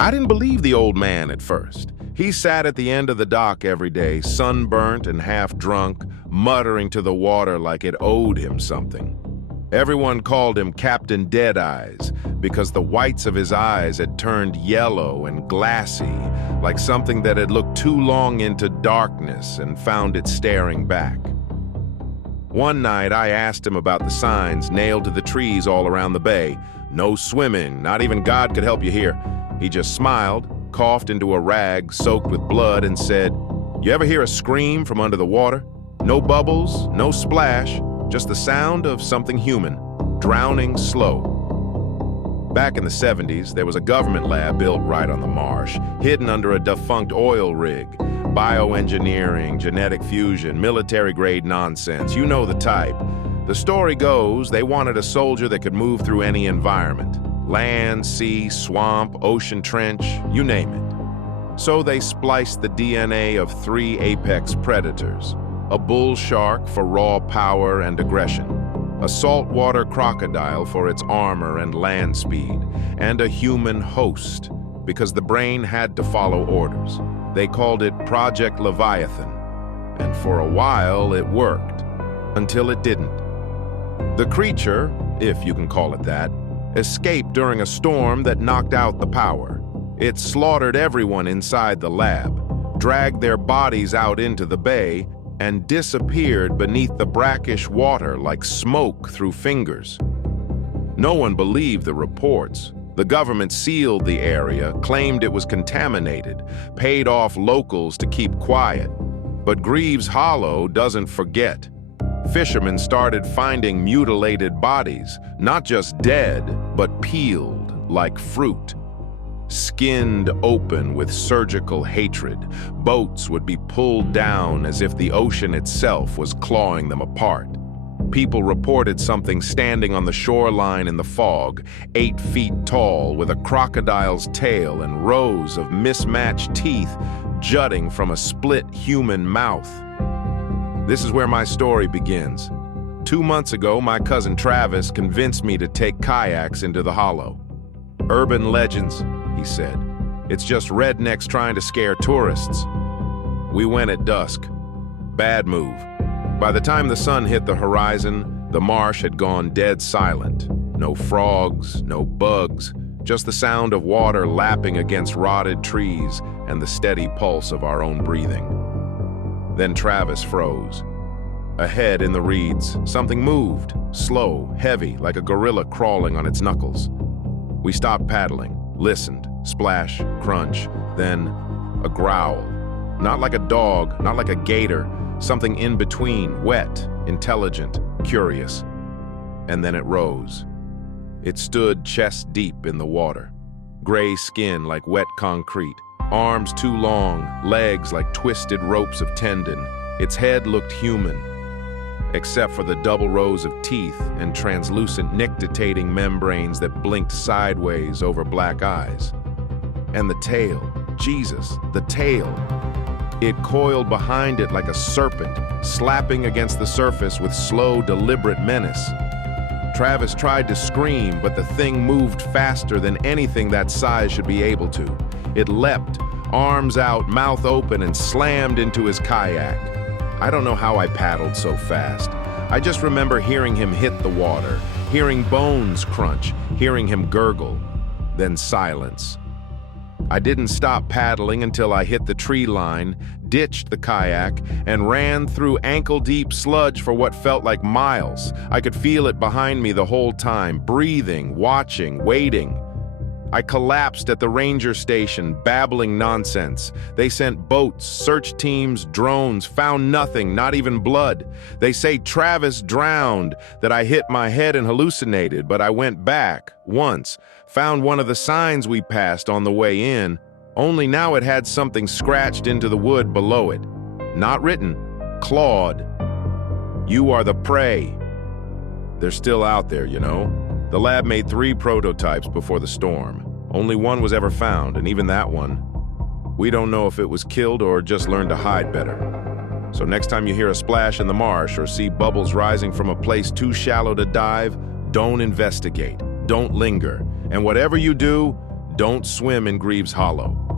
I didn't believe the old man at first. He sat at the end of the dock every day, sunburnt and half drunk, muttering to the water like it owed him something. Everyone called him Captain Deadeyes because the whites of his eyes had turned yellow and glassy, like something that had looked too long into darkness and found it staring back. One night, I asked him about the signs nailed to the trees all around the bay. No swimming, not even God could help you here. He just smiled, coughed into a rag soaked with blood, and said, "You ever hear a scream from under the water? No bubbles, no splash, just the sound of something human, drowning slow." Back in the 70s, there was a government lab built right on the marsh, hidden under a defunct oil rig. Bioengineering, genetic fusion, military-grade nonsense, you know the type. The story goes they wanted a soldier that could move through any environment. Land, sea, swamp, ocean trench, you name it. So they spliced the DNA of 3 apex predators: a bull shark for raw power and aggression, a saltwater crocodile for its armor and land speed, and a human host, because the brain had to follow orders. They called it Project Leviathan, and for a while it worked, until it didn't. The creature, if you can call it that, escaped during a storm that knocked out the power. It slaughtered everyone inside the lab, dragged their bodies out into the bay, and disappeared beneath the brackish water like smoke through fingers. No one believed the reports. The government sealed the area, claimed it was contaminated, paid off locals to keep quiet. But Grieve's Hollow doesn't forget. Fishermen started finding mutilated bodies, not just dead, but peeled like fruit. Skinned open with surgical hatred, boats would be pulled down as if the ocean itself was clawing them apart. People reported something standing on the shoreline in the fog, 8 feet tall, with a crocodile's tail and rows of mismatched teeth jutting from a split human mouth. This is where my story begins. 2 months ago, my cousin Travis convinced me to take kayaks into the Hollow. "Urban legends," he said. "It's just rednecks trying to scare tourists." We went at dusk. Bad move. By the time the sun hit the horizon, the marsh had gone dead silent. No frogs, no bugs, just the sound of water lapping against rotted trees and the steady pulse of our own breathing. Then Travis froze. Ahead in the reeds, something moved, slow, heavy, like a gorilla crawling on its knuckles. We stopped paddling, listened, splash, crunch, then a growl. Not like a dog, not like a gator, something in between, wet, intelligent, curious. And then it rose. It stood chest deep in the water, gray skin like wet concrete, arms too long, legs like twisted ropes of tendon. Its head looked human, except for the double rows of teeth and translucent nictitating membranes that blinked sideways over black eyes. And the tail, Jesus, the tail. It coiled behind it like a serpent, slapping against the surface with slow, deliberate menace. Travis tried to scream, but the thing moved faster than anything that size should be able to. It leapt, arms out, mouth open, and slammed into his kayak. I don't know how I paddled so fast. I just remember hearing him hit the water, hearing bones crunch, hearing him gurgle, then silence. I didn't stop paddling until I hit the tree line, ditched the kayak, and ran through ankle-deep sludge for what felt like miles. I could feel it behind me the whole time, breathing, watching, waiting. I collapsed at the ranger station, babbling nonsense. They sent boats, search teams, drones, found nothing, not even blood. They say Travis drowned, that I hit my head and hallucinated, but I went back, once, found one of the signs we passed on the way in, only now it had something scratched into the wood below it. Not written, clawed. "You are the prey." They're still out there, you know. The lab made 3 prototypes before the storm. Only one was ever found, and even that one, we don't know if it was killed or just learned to hide better. So next time you hear a splash in the marsh or see bubbles rising from a place too shallow to dive, don't investigate, don't linger. And whatever you do, don't swim in Grieve's Hollow.